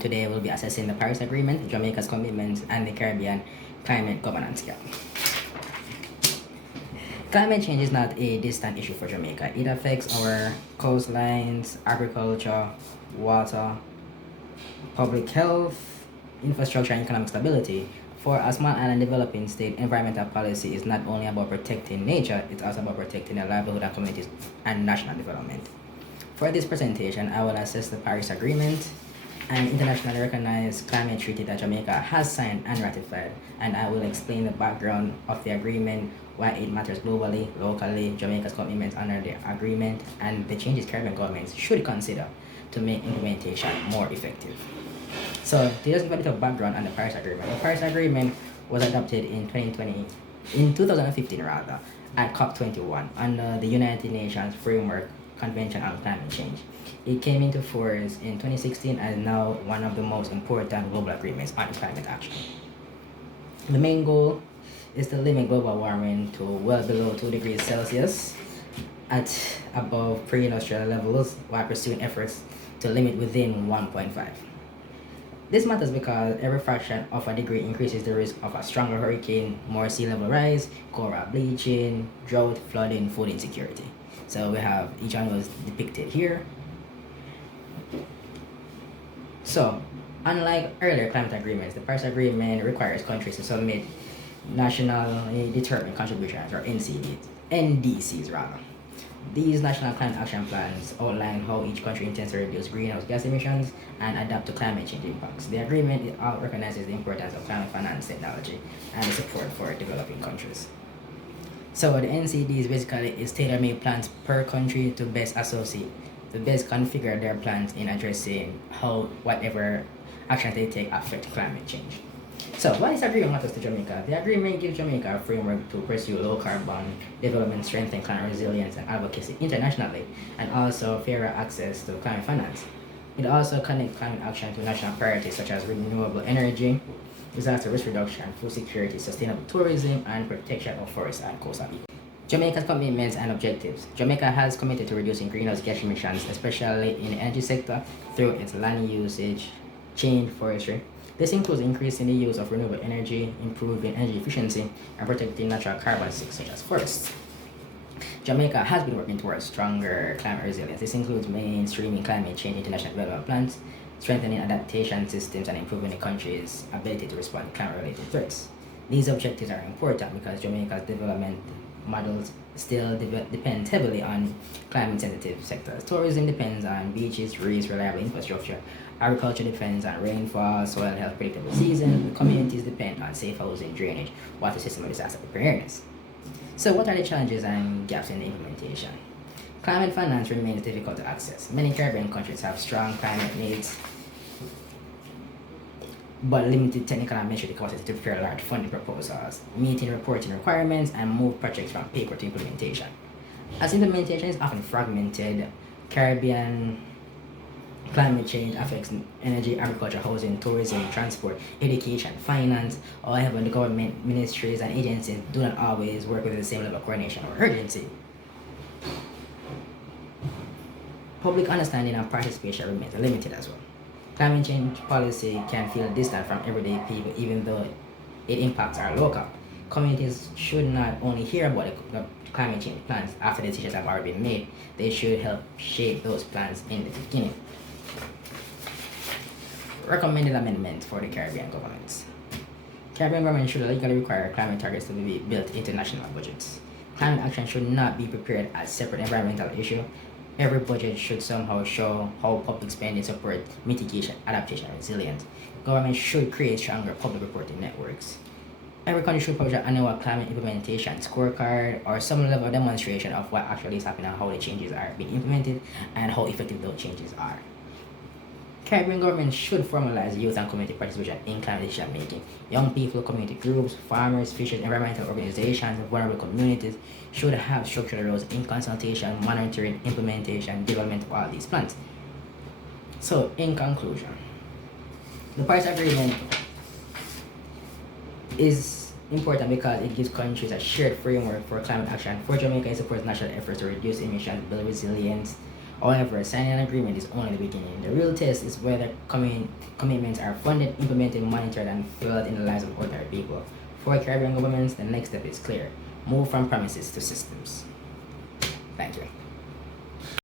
and today we'll be assessing the Paris Agreement, Jamaica's commitments, and the Caribbean climate governance gap. Climate change is not a distant issue for Jamaica. It affects our coastlines, agriculture, water, public health, infrastructure, and economic stability. For a small island developing state, environmental policy is not only about protecting nature, it's also about protecting the livelihood of communities and national development. For this presentation, I will assess the Paris Agreement, an internationally recognized climate treaty that Jamaica has signed and ratified, and I will explain the background of the agreement, why it matters globally, locally, Jamaica's commitments under the agreement, and the changes Caribbean governments should consider to make implementation more effective. So, to just give a bit of background on the Paris Agreement. The Paris Agreement was adopted in 2015 rather, at COP21 under the United Nations Framework Convention on Climate Change. It came into force in 2016 and is now one of the most important global agreements on climate action. The main goal is to limit global warming to well below 2 degrees Celsius at above pre-industrial levels while pursuing efforts to limit within 1.5. This matters because every fraction of a degree increases the risk of a stronger hurricane, more sea level rise, coral bleaching, drought, flooding, food insecurity. So we have each one of those depicted here. So, unlike earlier climate agreements, the Paris Agreement requires countries to submit nationally determined contributions, or NDCs rather. These national climate action plans outline how each country intends to reduce greenhouse gas emissions and adapt to climate change impacts. The agreement recognizes the importance of climate finance technology and the support for developing countries. So the NCDs basically is tailor-made plans per country to best configure their plans in addressing how whatever actions they take affect climate change. So, why this agreement matters to Jamaica? The agreement gives Jamaica a framework to pursue low carbon development, strengthen climate resilience and advocacy internationally, and also fairer access to climate finance. It also connects climate action to national priorities such as renewable energy, disaster risk reduction, food security, sustainable tourism, and protection of forests and coastal ecosystems. Jamaica's commitments and objectives. Jamaica has committed to reducing greenhouse gas emissions, especially in the energy sector, through its land usage, change forestry. This includes increasing the use of renewable energy, improving energy efficiency, and protecting natural carbon sinks such as forests. Jamaica has been working towards stronger climate resilience. This includes mainstreaming climate change international development plans, strengthening adaptation systems, and improving the country's ability to respond to climate-related threats. These objectives are important because Jamaica's development models still depend heavily on climate-sensitive sectors. Tourism depends on beaches, reefs, reliable infrastructure. Agriculture depends on rainfall, soil health, predictable seasons. The communities depend on safe housing, drainage, water system, and disaster preparedness. So what are the challenges and gaps in the implementation? Climate finance remains difficult to access. Many Caribbean countries have strong climate needs, but limited technical and administrative capacity to prepare large funding proposals, meeting reporting requirements, and move projects from paper to implementation. As implementation is often fragmented, Caribbean climate change affects energy, agriculture, housing, tourism, transport, education, finance. However, the government ministries and agencies do not always work with the same level of coordination or urgency. Public understanding and participation remains limited as well. Climate change policy can feel distant from everyday people even though it impacts our local. Communities should not only hear about the climate change plans after decisions have already been made, they should help shape those plans in the beginning. Recommended amendments for the Caribbean governments. Caribbean governments should legally require climate targets to be built into national budgets. Climate action should not be prepared as separate environmental issue. Every budget should somehow show how public spending supports mitigation, adaptation, and resilience. Government should create stronger public reporting networks. Every country should publish an annual climate implementation scorecard or some level of demonstration of what actually is happening and how the changes are being implemented and how effective those changes are. Caribbean governments should formalize youth and community participation in climate decision making. Young people, community groups, farmers, fishers, environmental organizations, and vulnerable communities should have structural roles in consultation, monitoring, implementation, development of all these plans. So, in conclusion, the Paris Agreement is important because it gives countries a shared framework for climate action. For Jamaica, it supports national efforts to reduce emissions, build resilience, However, signing an agreement is only the beginning. The real test is whether commitments are funded, implemented, monitored, and felt in the lives of ordinary people. For Caribbean governments, the next step is clear: move from promises to systems. Thank you.